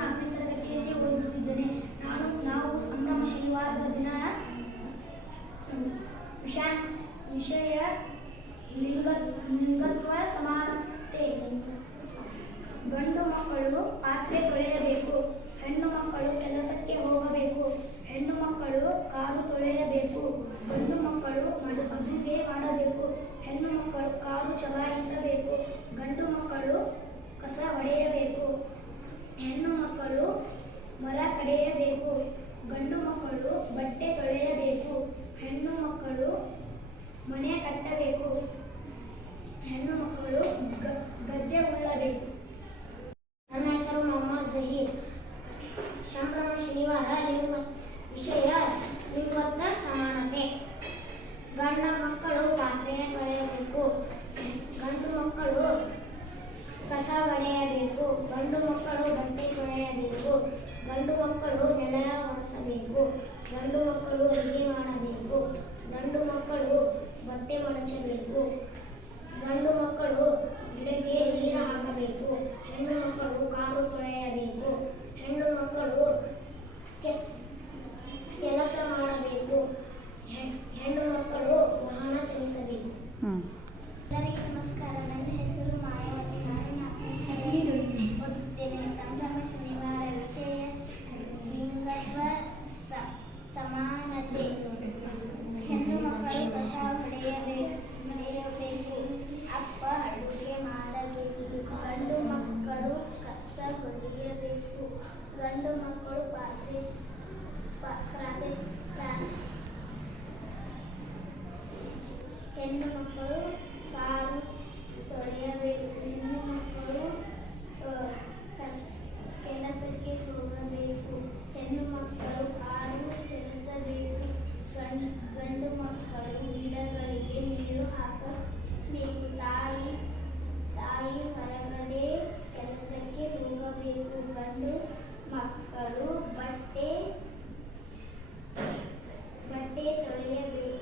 4ನೇ ತರಗತಿಯಲ್ಲಿ ಓದುತ್ತಿದ್ದೇನೆ. ನಾವು ಸಂಭ್ರಮ ಶನಿವಾರದ ದಿನ ವಿಷಯ ಲಿಂಗತ್ವ ಸಮಾನತೆ. ಗಂಡು ಮಕ್ಕಳು ಪಾತ್ರೆ ತೊಳೆಯಬೇಕು, ಹೆಣ್ಣು ಮಕ್ಕಳು ಕೆಲಸಕ್ಕೆ ಹೋಗಬೇಕು. ಹೆಣ್ಣು ಮಕ್ಕಳು ಕಾರು ತೊಳೆಯಬೇಕು, ಗಂಡು ಮಕ್ಕಳು ಅಡುಗೆ ಮಾಡಬೇಕು. ಹೆಣ್ಣು ಮಕ್ಕಳು ಕಾರು ಚಲಾಯಿಸಬೇಕು, ಗಂಡು ಮಕ್ಕಳು ಕಸ ಹೊಡೆಯಬೇಕು. ಹೆಣ್ಣು ಮಕ್ಕಳು ಮರ ಕಡಿಯಬೇಕು, ಗಂಡು ಮಕ್ಕಳು ಬಟ್ಟೆ ತೊಳೆಯಬೇಕು. ಹೆಣ್ಣು ಮಕ್ಕಳು ಮನೆ ಕಟ್ಟಬೇಕು, ಹೆಣ್ಣು ಮಕ್ಕಳು ಗದ್ದೆ ಉಳ್ಳಬೇಕು. ನನ್ನ ಹೆಸರು ಮೊಹಮ್ಮದ್ ಜಹೀರ್. ಸಂಭ್ರಮ ಶನಿವಾರ ವಿಷಯ ಲಿಂಗತ್ವ ಸಮಾನತೆ. ಗಂಡ ಮಕ್ಕಳು ಪಾತ್ರೆ ತೊಳೆಯಬೇಕು, ಗಂಡು ಮಕ್ಕಳು ಕಸ ಹೊಡೆಯಬೇಕು. ಗಂಡು ಮಕ್ಕಳು ಬಟ್ಟೆ ತೊಳೆಯಬೇಕು, ಗಂಡು ಮಕ್ಕಳು ನೆಲ ಒರೆಸಬೇಕು. ಗಂಡು ಮಕ್ಕಳು ಅಡುಗೆ ಮಾಡಬೇಕು, ಗಂಡು ಮಕ್ಕಳು ಬಟ್ಟೆ ಮಡಚಬೇಕು. ಗಂಡು ಮಕ್ಕಳು ಗಿಡಕ್ಕೆ ನೀರು ಹಾಕಬೇಕು, ಹೆಣ್ಣು ಮಕ್ಕಳು ಕಾರು ತೊಳೆಯಬೇಕು. ಹೆಣ್ಣು ಮಕ್ಕಳು ಕೆಲಸ ಮಾಡಬೇಕು, ಹೆಣ್ಣು ಮಕ್ಕಳು ವಾಹನ ಚಲಿಸಬೇಕು. ಎಲ್ಲರಿಗೂ ನಮಸ್ಕಾರ. ನನ್ನ ಹೆಸರು ಮಾಯಾವತಿ. ನಾನು 4ನೇ ತರಗತಿಯಲ್ಲಿ ಓದುತ್ತೇನೆ. ಸಂಭ್ರಮ ಶನಿವಾರ ವಿಷಯ ಲಿಂಗತ್ವ ಸಮಾನತೆ. ಹೆಣ್ಣು ಮಕ್ಕಳು ಕಸ ಹೊಡೆಯಬೇಕು, ಅಪ್ಪ ಅಡುಗೆ ಮಾಡಬೇಕು. ಗಂಡು ಮಕ್ಕಳು ಕಸ ಹೊಡೆಯಬೇಕು, ಗಂಡು ಮಕ್ಕಳು ಹೆಣ್ಣು ಮಕ್ಕಳು ಕಾರು ತೊಳೆಯಬೇಕು. ಹೆಣ್ಣು ಮಕ್ಕಳು ಕೆಲಸಕ್ಕೆ ಹೋಗಬೇಕು, ಹೆಣ್ಣು ಮಕ್ಕಳು ಕಾರು ಚಲಿಸಬೇಕು. ಗಂಡು ಮಕ್ಕಳು ಗಿಡಗಳಿಗೆ ನೀರು ಹಾಕಬೇಕು. ತಾಯಿ ಹೊರಗಡೆ ಕೆಲಸಕ್ಕೆ ಹೋಗಬೇಕು. ಗಂಡು ಮಕ್ಕಳು ಬಟ್ಟೆ ತೊಳೆಯಬೇಕು.